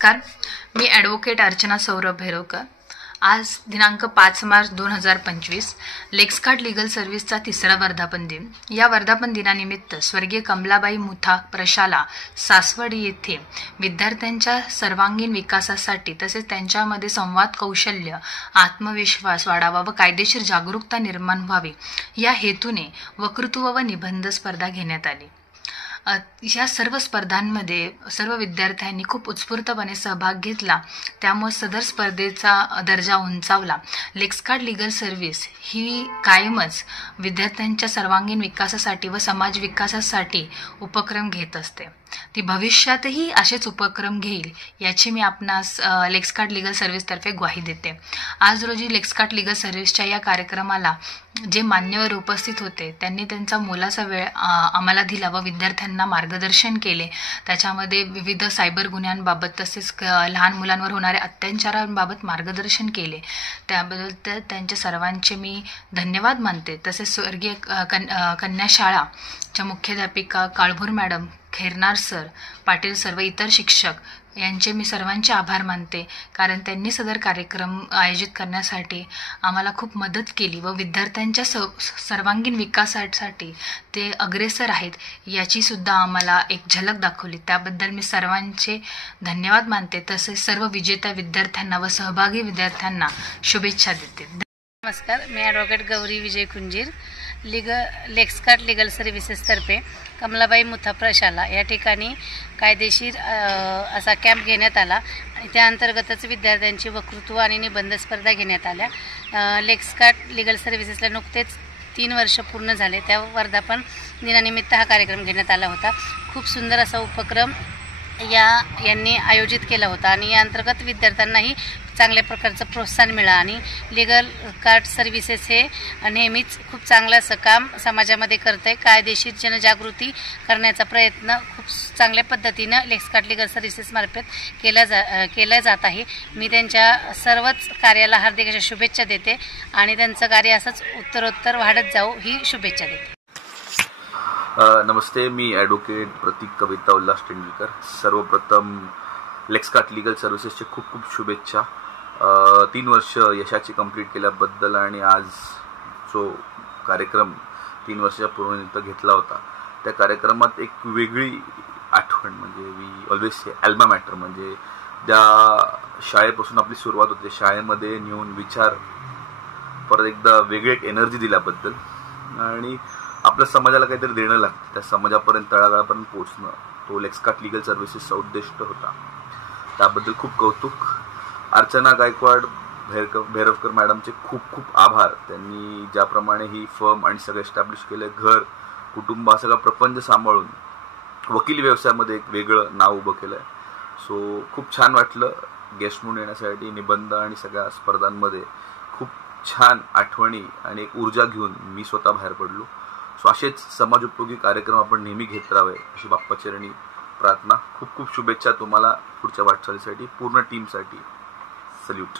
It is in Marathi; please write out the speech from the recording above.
नमस्कार, मी ॲडव्होकेट अर्चना सौरभ भैरवकर। आज दिनांक 5 मार्च 2025 लेक्सकार्ट लीगल सर्व्हिसचा तिसरा वर्धापन दिन। या वर्धापन दिनानिमित्त स्वर्गीय कमलाबाई मुथा प्रशाला सासवडी येथे विद्यार्थ्यांच्या सर्वांगीण विकासासाठी तसेच त्यांच्यामध्ये संवाद कौशल्य, आत्मविश्वास वाढावा व कायदेशीर जागरूकता निर्माण व्हावी या हेतूने वक्तृत्व व निबंध स्पर्धा घेण्यात आली। या सर्व स्पर्धांमध्ये सर्व विद्यार्थ्यांनी खूप उत्स्फूर्तपणे सहभाग घेतला, त्यामुळे सदर स्पर्धेचा दर्जा उंचावला। लेक्सकार्ट लीगल सर्व्हिस ही कायमच विद्यार्थ्यांच्या सर्वांगीण विकासासाठी व समाज विकासासाठी उपक्रम घेत असते। ती भविष्यातही असेच उपक्रम घेईल याची मी आपणास लेक्सकार्ट लीगल सर्व्हिसतर्फे ग्वाही देते। आज रोजी लेक्सकार्ट लीगल सर्व्हिसच्या या कार्यक्रमाला जे मान्यवर उपस्थित होते त्यांनी त्यांचा मोलाचा वेळ आम्हाला दिला व विद्यार्थ्यांना मार्गदर्शन केले। त्याच्यामध्ये विविध सायबर गुन्ह्यांबाबत तसेच लहान मुलांवर होणाऱ्या अत्याचारांबाबत मार्गदर्शन केले। त्याबद्दल त्यांच्या सर्वांचे मी धन्यवाद मानते। तसेच स्वर्गीय कन्या शाळाच्या मुख्याध्यापिका Kalbhor madam, Khairnar sir, Patil sir व इतर शिक्षक यांचे मी सर्वांचे आभार मानते, कारण त्यांनी सदर कार्यक्रम आयोजित करण्यासाठी आम्हाला खूप मदत केली व विद्यार्थ्यांच्या सर्वांगीण विकासासाठी ते अग्रेसर आहेत याची सुद्धा आम्हाला एक झलक दाखवली। त्याबद्दल मी सर्वांचे धन्यवाद मानते। तसेच सर्व विजेत्या विद्यार्थ्यांना व सहभागी विद्यार्थ्यांना शुभेच्छा देते। नमस्कार, मी ॲडव्होकेट गौरी विजय कुंजीर, लेक्सकार्ट लीगल सर्व्हिसेसतर्फे कमलाबाई मुथा प्रशाला या ठिकाणी कायदेशीर असा कॅम्प घेण्यात आला। त्या अंतर्गतच विद्यार्थ्यांची वक्तृत्व आणि निबंध स्पर्धा घेण्यात आल्या। लेक्सकार्ट लीगल सर्व्हिसेसला नुकतेच 3 वर्ष पूर्ण झाले, त्या वर्धापन दिनानिमित्त हा कार्यक्रम घेण्यात आला होता। खूप सुंदर असा उपक्रम यांनी आयोजित केला होता आणि या अंतर्गत विद्यार्थ्यांनाही चांगल्या प्रकारचं प्रोत्साहन मिळालं आणि लीगल कार्ट सर्व्हिसेस हे नेहमीच खूप चांगलं असं काम समाजामध्ये करते। कायदेशीर जनजागृती करण्याचा प्रयत्न खूप चांगल्या पद्धतीनं लेक्सकार्ट लीगल सर्व्हिसेसमार्फत केला जात आहे। मी त्यांच्या सर्वच कार्याला हार्दिक अशा शुभेच्छा देते आणि त्यांचं कार्य असंच उत्तरोत्तर वाढत जाऊ ही शुभेच्छा देते। नमस्ते, मी ॲडव्होकेट प्रतीक कविता उल्हास टेंडुलकर। सर्वप्रथम लेक्सकार्ट लीगल सर्व्हिसेसचे खूप खूप शुभेच्छा 3 वर्ष यशाची कंप्लीट केल्याबद्दल आणि आज जो कार्यक्रम 3 वर्षाच्या पूर्वनिमित्त घेतला होता त्या कार्यक्रमात एक वेगळी आठवण म्हणजे we always say Alma matter म्हणजे ज्या शाळेपासून आपली सुरुवात होते, शाळेमध्ये नेऊन विचार परत एकदा वेगळी एक एनर्जी दिल्याबद्दल आणि आपल्या समाजाला काहीतरी देणं लागतं, त्या समाजापर्यंत तळागाळापर्यंत पोहोचणं, तो लेक्सकार्ट लीगल सर्व्हिसेसचा उद्दिष्ट होता। त्याबद्दल खूप कौतुक। अर्चना गायकवाड भैरवकर मॅडमचे खूप खूप आभार। त्यांनी ज्याप्रमाणे ही फर्म आणि सगळं एस्टॅब्लिश केलं, घर कुटुंब सगळा प्रपंच सांभाळून वकिली व्यवसायामध्ये एक वेगळं नाव उभं केलं आहे। सो खूप छान वाटलं गेस्ट म्हणून येण्यासाठी। निबंध आणि सगळ्या स्पर्धांमध्ये खूप छान आठवणी आणि एक ऊर्जा घेऊन मी स्वतः बाहेर पडलो। सो असेच समाज उपयोगी कार्यक्रम आपण नेहमी घेत राहावे अशी बाप्पाचरणी प्रार्थना। खूप खूप शुभेच्छा तुम्हाला पुढच्या वाटचालीसाठी, पूर्ण टीमसाठी। सल्यूट।